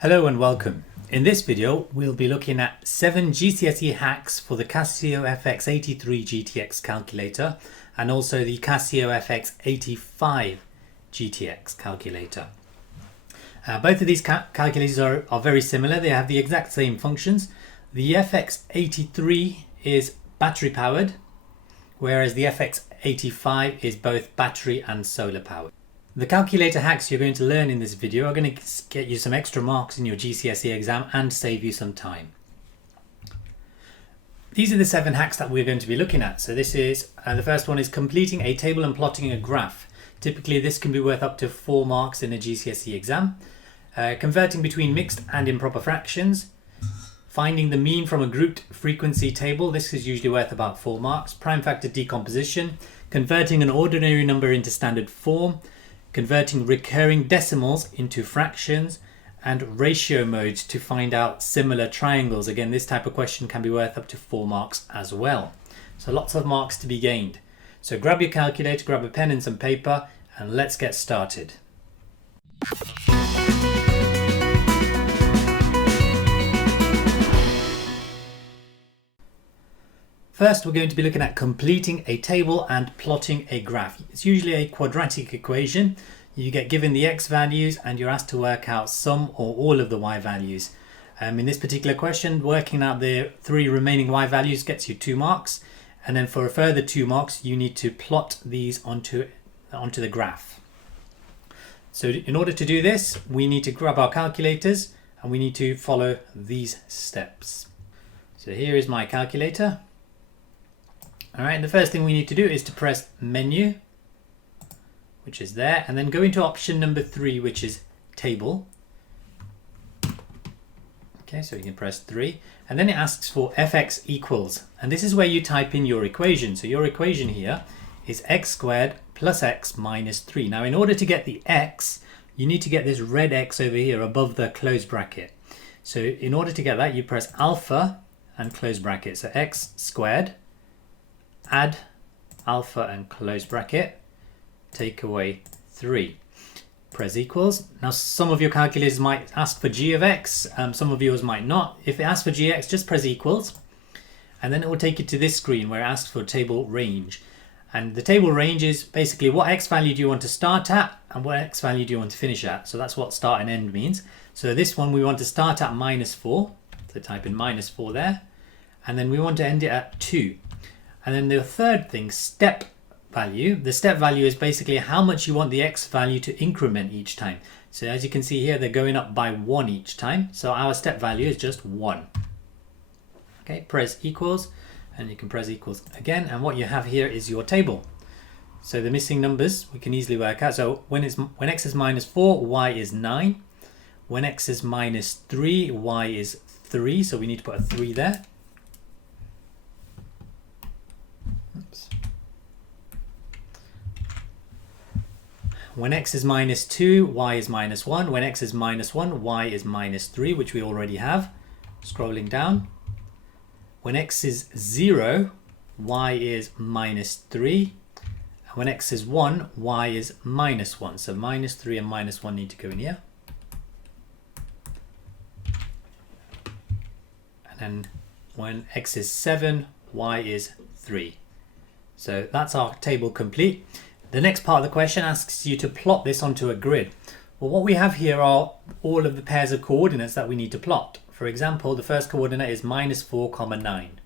Hello and welcome. In this video, we'll be looking at 7 GCSE hacks for the Casio FX83GTX calculator and also the Casio FX85GTX calculator. Both of these calculators are very similar. They have the exact same functions. The FX83 is battery powered, whereas the FX85 is both battery and solar powered. The calculator hacks you're going to learn in this video are going to get you some extra marks in your GCSE exam and save you some time. These are the 7 hacks that we're going to be looking at. So this is the first one is completing a table and plotting a graph. Typically this can be worth up to 4 marks in a GCSE exam. Converting between mixed and improper fractions. Finding the mean from a grouped frequency table. This is usually worth about 4 marks. Prime factor decomposition. Converting an ordinary number into standard form. Converting recurring decimals into fractions, and ratio modes to find out similar triangles. Again, this type of question can be worth up to 4 marks as well. So lots of marks to be gained. So grab your calculator, grab a pen and some paper, and let's get started. First, we're going to be looking at completing a table and plotting a graph. It's usually a quadratic equation. You get given the x values and you're asked to work out some or all of the y values. In this particular question, working out the 3 remaining y values gets you 2 marks. And then for a further 2 marks, you need to plot these onto the graph. So in order to do this, we need to grab our calculators and we need to follow these steps. So here is my calculator. Alright, the first thing we need to do is to press menu, which is there, and then go into option number 3, which is table. Okay, so you can press 3, and then it asks for fx equals, and this is where you type in your equation. So your equation here is x squared plus x minus 3. Now in order to get the x, you need to get this red x over here above the close bracket. So in order to get that, you press alpha and close bracket. So x squared, add alpha and close bracket, take away 3, press equals. Now some of your calculators might ask for g of x, some of yours might not. If it asks for gx, just press equals, and then it will take you to this screen where it asks for table range. And the table range is basically what x value do you want to start at and what x value do you want to finish at. So that's what start and end means. So this one we want to start at -4, so type in -4 there, and then we want to end it at 2. And then the third thing, step value. The step value is basically how much you want the x value to increment each time. So as you can see here, they're going up by 1 each time. So our step value is just 1. Okay, press equals, and you can press equals again. And what you have here is your table. So the missing numbers we can easily work out. So when x is -4, y is 9. When x is -3, y is 3. So we need to put a 3 there. Oops. When x is -2, y is -1. When x is -1, y is -3, which we already have. Scrolling down. When x is 0, y is -3. And when x is 1, y is -1. So -3 and -1 need to go in here. And then when x is 7, y is 3. So that's our table complete. The next part of the question asks you to plot this onto a grid. Well, what we have here are all of the pairs of coordinates that we need to plot. For example, the first coordinate is -4, 9.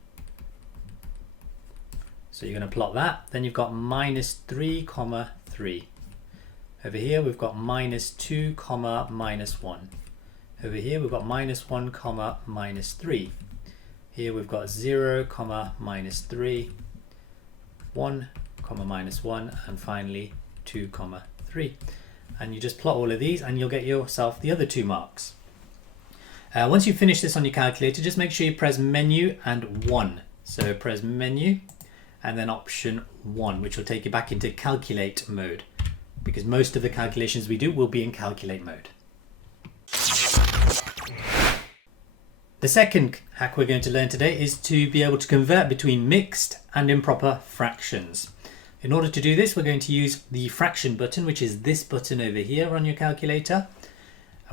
So you're going to plot that. Then you've got -3, 3. Over here we've got -2, -1. Over here we've got -1, -3. Here we've got 0, -3. 1, -1, and finally 2, 3. And you just plot all of these and you'll get yourself the other 2 marks. Once you finish this on your calculator, just make sure you press menu and 1. So press menu and then option 1, which will take you back into calculate mode, because most of the calculations we do will be in calculate mode. The second hack we're going to learn today is to be able to convert between mixed and improper fractions. In order to do this, we're going to use the fraction button, which is this button over here on your calculator.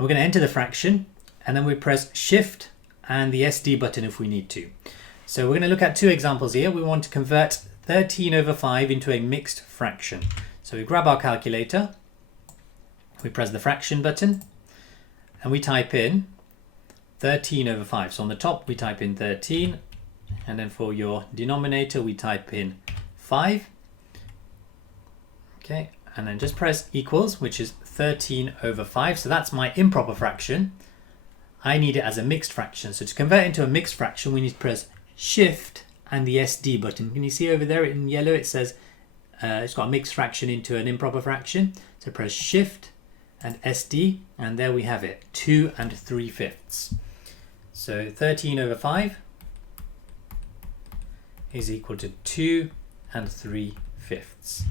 And we're going to enter the fraction. and then we press Shift and the SD button if we need to. So we're going to look at two examples here. We want to convert 13/5 into a mixed fraction. So we grab our calculator, we press the fraction button, and we type in 13/5. So on the top we type in 13, and then for your denominator we type in 5. Okay, and then just press equals, which is 13/5. So that's my improper fraction. I need it as a mixed fraction. So to convert into a mixed fraction, we need to press Shift and the SD button. Can you see over there in yellow it says it's got a mixed fraction into an improper fraction. So press Shift and SD, and there we have it, 2 3/5. So 13/5 is equal to 2 3/5.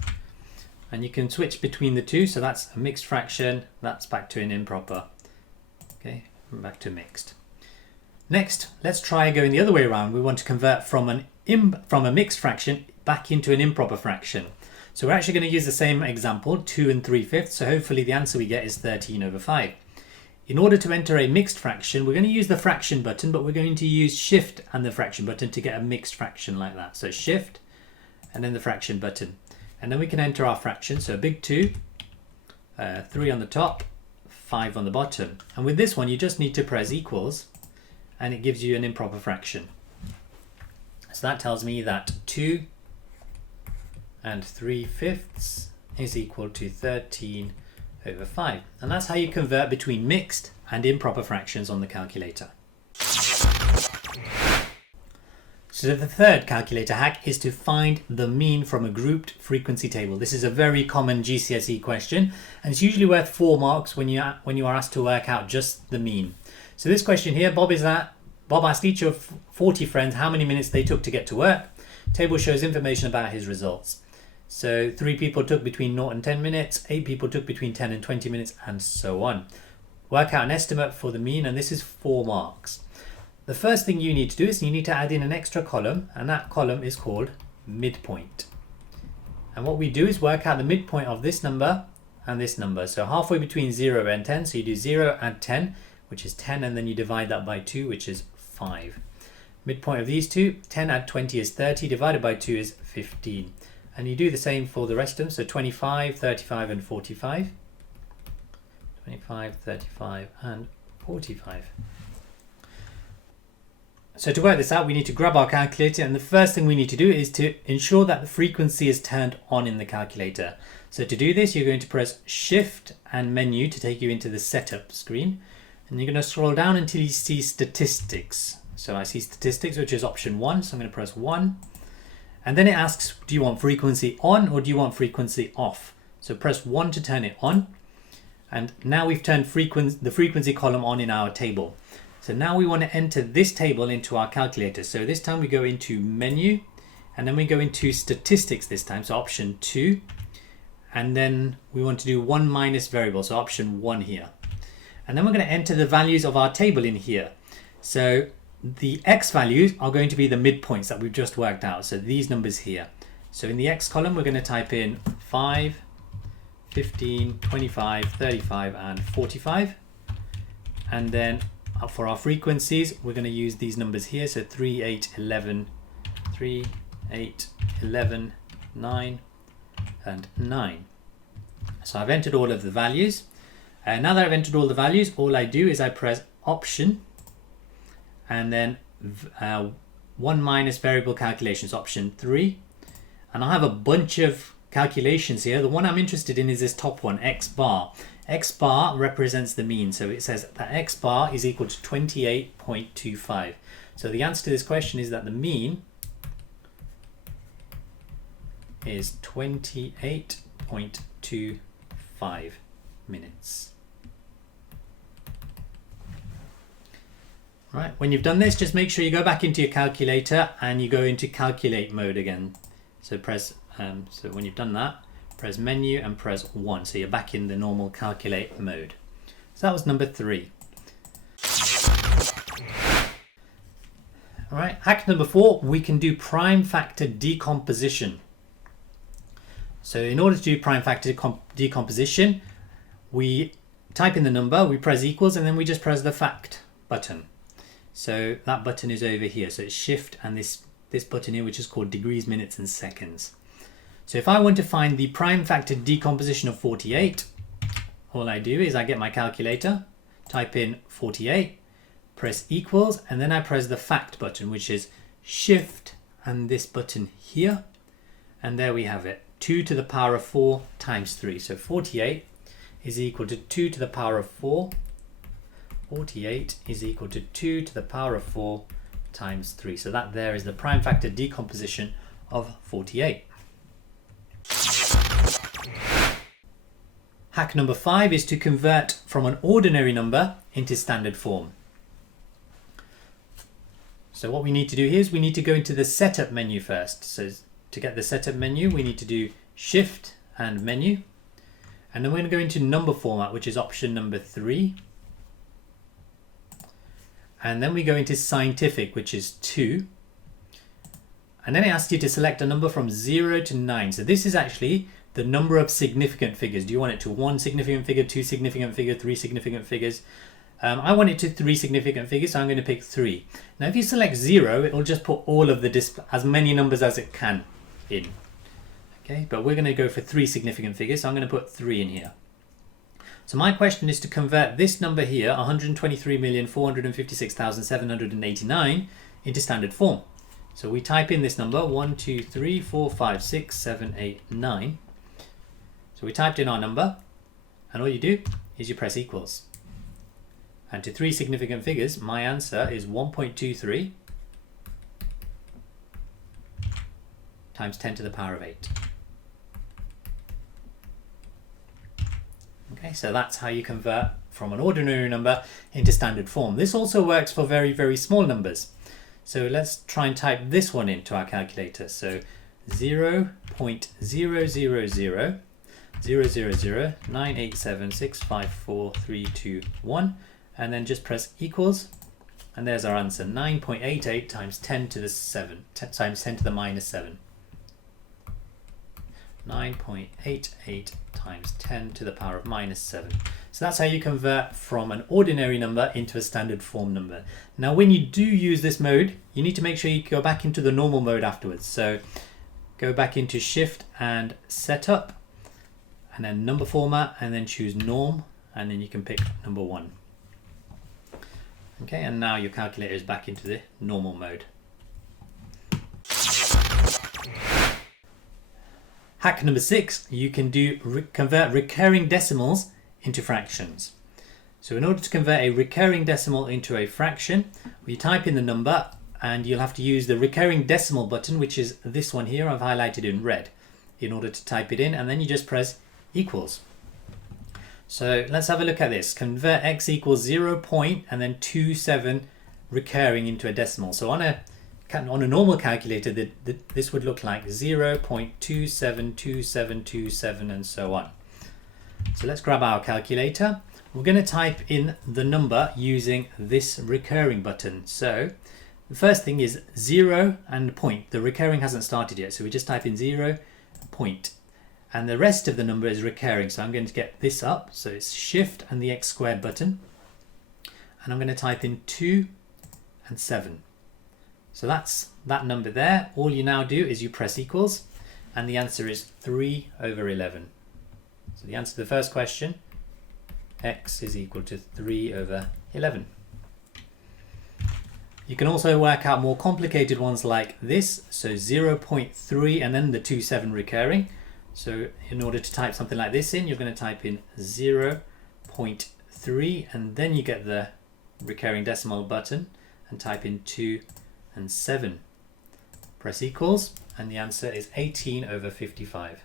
And you can switch between the two, so that's a mixed fraction, that's back to an improper. Okay, back to mixed. Next, let's try going the other way around. We want to convert from a mixed fraction back into an improper fraction. So we're actually going to use the same example, 2 3/5. So hopefully the answer we get is 13/5. In order to enter a mixed fraction, we're going to use the fraction button, but we're going to use Shift and the fraction button to get a mixed fraction like that. So Shift and then the fraction button. And then we can enter our fraction. So a big 2, 3 on the top, 5 on the bottom. And with this one, you just need to press equals, and it gives you an improper fraction. So that tells me that 2 3/5 is equal to 13/5. And that's how you convert between mixed and improper fractions on the calculator. So the third calculator hack is to find the mean from a grouped frequency table. This is a very common GCSE question, and it's usually worth 4 marks when you are asked to work out just the mean. So this question here, Bob asked each of 40 friends how many minutes they took to get to work. Table shows information about his results. So 3 people took between 0 and 10 minutes, 8 people took between 10 and 20 minutes, and so on. Work out an estimate for the mean, and this is 4 marks. The first thing you need to do is you need to add in an extra column, and that column is called midpoint. And what we do is work out the midpoint of this number and this number. So halfway between 0 and 10, so you do 0 and 10, which is 10, and then you divide that by 2, which is 5. Midpoint of these two, 10 add 20 is 30, divided by 2 is 15. And you do the same for the rest of them, so 25, 35 and 45. 25, 35 and 45. So to work this out, we need to grab our calculator, and the first thing we need to do is to ensure that the frequency is turned on in the calculator. So to do this, you're going to press Shift and Menu to take you into the setup screen, and you're going to scroll down until you see statistics. So I see statistics, which is option 1, so I'm going to press 1, and then it asks, do you want frequency on or do you want frequency off? So press 1 to turn it on, and now we've turned the frequency column on in our table. So now we want to enter this table into our calculator. So this time we go into Menu, and then we go into Statistics this time, so option 2, and then we want to do 1 minus variable, so option 1 here. And then we're going to enter the values of our table in here. So the X values are going to be the midpoints that we've just worked out, so these numbers here. So in the X column we're going to type in 5, 15, 25, 35 and 45, and then for our frequencies we're going to use these numbers here, so 3, 8, 11, 3, 8, 11, 9 and 9. So I've entered all of the values, and now that I've entered all the values, all I do is I press Option and then 1 minus variable calculations, option 3, and I have a bunch of calculations here. The one I'm interested in is this top one, X bar. X bar represents the mean, so it says that X bar is equal to 28.25. So the answer to this question is that the mean is 28.25 minutes. Right, when you've done this, just make sure you go back into your calculator and you go into calculate mode again. So press, so when you've done that, press Menu and press 1. So you're back in the normal calculate mode. So that was number 3. All right, hack number 4, we can do prime factor decomposition. So in order to do prime factor decomposition, we type in the number, we press equals, and then we just press the fact. button. So that button is over here. So it's shift and this button here, which is called degrees, minutes and seconds. So if I want to find the prime factor decomposition of 48, all I do is I get my calculator, type in 48, press equals, and then I press the fact button, which is shift and this button here. And there we have it, 2 to the power of 4 times 3. So 48 is equal to 2 to the power of 4. 48 is equal to 2 to the power of 4 times 3. So that there is the prime factor decomposition of 48. Hack number 5 is to convert from an ordinary number into standard form. So what we need to do here is we need to go into the setup menu first. So to get the setup menu, we need to do shift and menu. And then we're going to go into number format, which is option number 3. And then we go into scientific, which is 2. And then it asks you to select a number from 0 to 9. So this is actually the number of significant figures. Do you want it to 1 significant figure, 2 significant figure, 3 significant figures? I want it to 3 significant figures, so I'm going to pick 3. Now if you select 0, it will just put all of the as many numbers as it can in. Okay, but we're going to go for 3 significant figures, so I'm going to put 3 in here. So my question is to convert this number here, 123,456,789, into standard form. So we type in this number 1, 2, 3, 4, 5, 6, 7, 8, 9. So we typed in our number, and all you do is you press equals. And to 3 significant figures, my answer is 1.23 times 10 to the power of 8. Okay, so that's how you convert from an ordinary number into standard form. This also works for very, very small numbers. So let's try and type this one into our calculator. So 0.000000987654321, and then just press equals, and there's our answer, 9.88 times 10 to the 7 times 10 to the minus 7. 9.88 times 10 to the power of minus 7. So that's how you convert from an ordinary number into a standard form number. Now when you do use this mode, you need to make sure you go back into the normal mode afterwards. So go back into shift and setup, and then number format, and then choose norm, and then you can pick number 1. Okay, and now your calculator is back into the normal mode. Hack number 6, you can convert recurring decimals into fractions. So in order to convert a recurring decimal into a fraction, we type in the number, and you'll have to use the recurring decimal button, which is this one here, I've highlighted in red, in order to type it in, and then you just press equals. So let's have a look at this. Convert x equals 0. And then 27 recurring into a decimal. So on a normal calculator, this would look like 0.272727 and so on. So let's grab our calculator. We're going to type in the number using this recurring button. So the first thing is 0 and point. The recurring hasn't started yet, so we just type in 0, point. And the rest of the number is recurring. So I'm going to get this up. So it's shift and the x squared button. And I'm going to type in 2 and 7. So that's that number there. All you now do is you press equals, and the answer is 3/11. So the answer to the first question, x is equal to 3/11. You can also work out more complicated ones like this. So 0.3 and then the 27 recurring. So in order to type something like this in, you're going to type in 0.3, and then you get the recurring decimal button and type in 2 and 7. Press equals, and the answer is 18/55.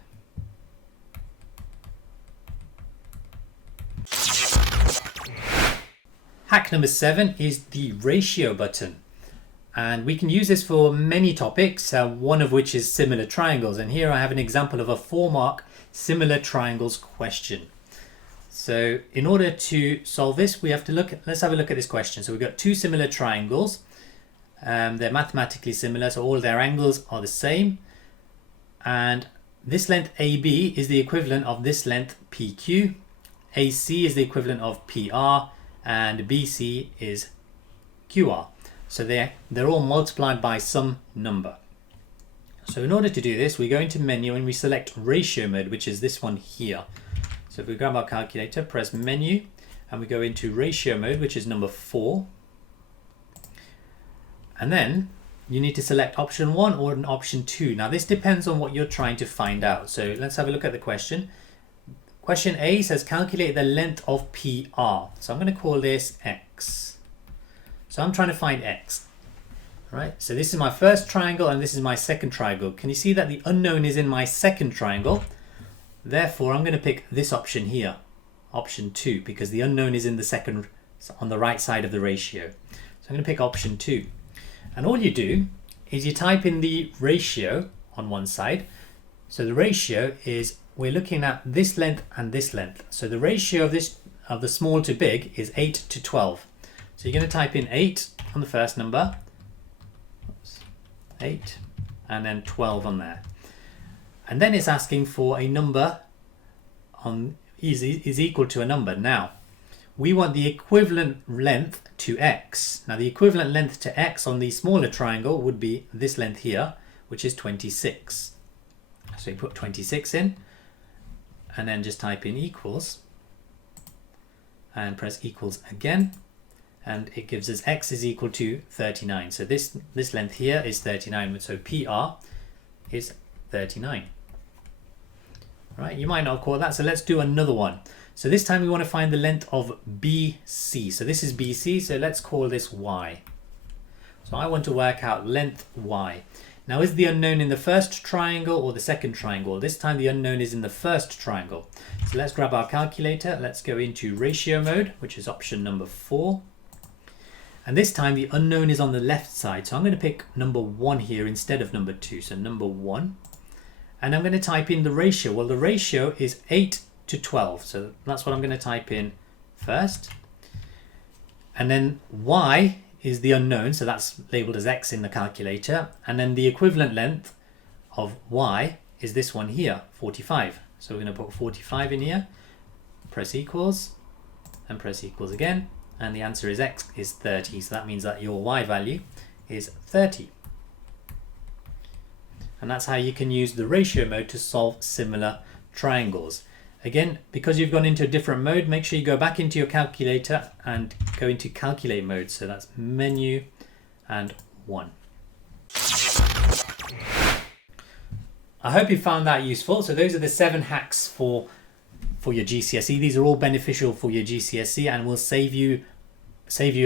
Hack number 7 is the ratio button, and we can use this for many topics, one of which is similar triangles, and here I have an example of a 4-mark similar triangles question. So in order to solve this, we have to let's have a look at this question. So we've got 2 similar triangles. They're mathematically similar, so all their angles are the same, and this length AB is the equivalent of this length PQ, AC is the equivalent of PR, and BC is QR. So they're all multiplied by some number. So in order to do this, we go into menu and we select ratio mode, which is this one here. So if we grab our calculator, press menu, and we go into ratio mode, which is number 4. And then you need to select option 1 or an option 2. Now this depends on what you're trying to find out. So let's have a look at the question. Question A says calculate the length of PR. So I'm going to call this X. So I'm trying to find X. Right, so this is my first triangle and this is my second triangle. Can you see that the unknown is in my second triangle? Therefore, I'm going to pick this option here, option 2, because the unknown is in the second, on the right side of the ratio. So I'm going to pick option 2. And all you do is you type in the ratio on one side. So the ratio is, we're looking at this length and this length. So the ratio of the small to big is 8 to 12. So you're going to type in 8 on the first number. 8 and then 12 on there, and then it's asking for a number on is equal to a number. Now we want the equivalent length to X. Now the equivalent length to X on the smaller triangle would be this length here, which is 26. So you put 26 in and then just type in equals and press equals again, and it gives us X is equal to 39. So this length here is 39. So PR is 39. Right, you might not call that. So let's do another one. So this time we want to find the length of BC. So this is BC. So let's call this Y. So I want to work out length Y. Now is the unknown in the first triangle or the second triangle? This time the unknown is in the first triangle. So let's grab our calculator. Let's go into ratio mode, which is option number 4. And this time the unknown is on the left side. So I'm going to pick number 1 here instead of number 2. So number 1. And I'm going to type in the ratio. Well, the ratio is 8 to 12. So that's what I'm going to type in first. And then Y is the unknown. So that's labeled as X in the calculator. And then the equivalent length of Y is this one here, 45. So we're going to put 45 in here. Press equals and press equals again. And the answer is X is 30. So that means that your Y value is 30. And that's how you can use the ratio mode to solve similar triangles. Again, because you've gone into a different mode, make sure you go back into your calculator and go into calculate mode. So that's menu and 1. I hope you found that useful. So those are the 7 hacks for your GCSE. These are all beneficial for your GCSE and will save you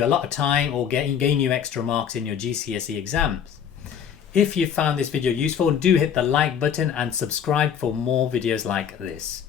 a lot of time or gain you extra marks in your GCSE exams. If you found this video useful, do hit the like button and subscribe for more videos like this.